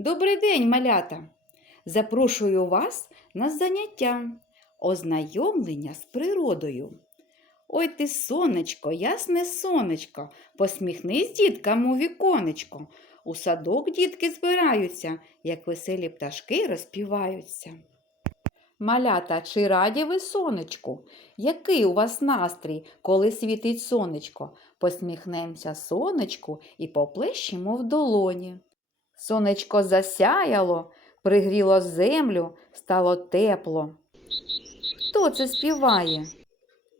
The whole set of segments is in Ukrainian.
Добрий день, малята! Запрошую вас на заняття ознайомлення з природою. Ой ти, сонечко, ясне сонечко, посміхнись діткам у віконечко. У садок дітки збираються, як веселі пташки розпіваються. Малята, чи раді ви сонечку? Який у вас настрій, коли світить сонечко? Посміхнемося сонечку і поплещемо в долоні. Сонечко засяяло, пригріло землю, стало тепло. Хто це співає?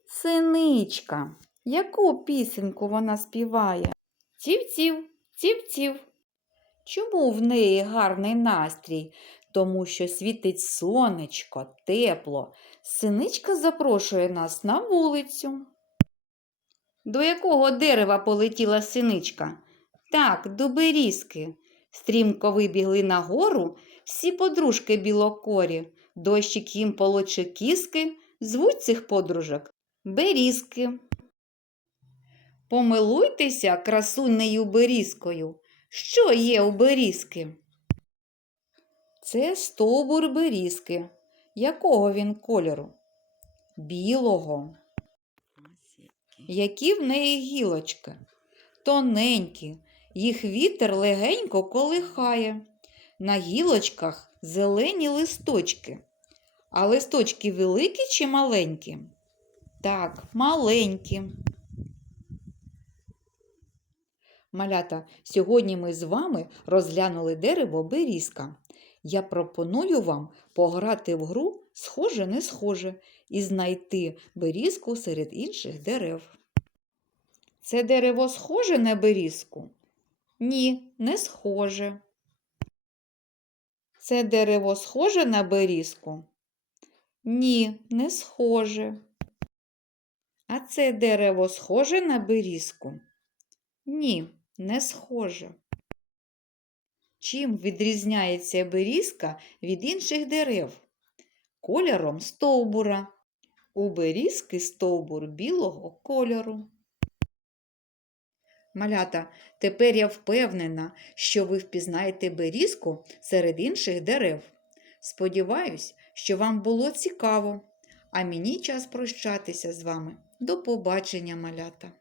Синичка. Яку пісеньку вона співає? Ців-ців, ців-ців. Чому в неї гарний настрій? Тому що світить сонечко, тепло. Синичка запрошує нас на вулицю. До якого дерева полетіла синичка? Так, до берізки. Стрімко вибігли на гору всі подружки білокорі. Дощик їм полоче кіски, звуть цих подружок берізки. Помилуйтеся красунею берізкою. Що є у берізки? Це стовбур берізки. Якого він кольору? Білого. Які в неї гілочки? Тоненькі, їх вітер легенько колихає. На гілочках зелені листочки. А листочки великі чи маленькі? Так, маленькі. Малята, сьогодні ми з вами розглянули дерево берізка. Я пропоную вам пограти в гру схоже не схоже і знайти берізку серед інших дерев. Це дерево схоже на берізку? Ні, не схоже. Це дерево схоже на берізку? Ні, не схоже. А це дерево схоже на берізку? Ні, не схоже. Чим відрізняється берізка від інших дерев? Кольором стовбура. У берізки стовбур білого кольору. Малята, тепер я впевнена, що ви впізнаєте берізку серед інших дерев. Сподіваюсь, що вам було цікаво, а мені час прощатися з вами. До побачення, малята!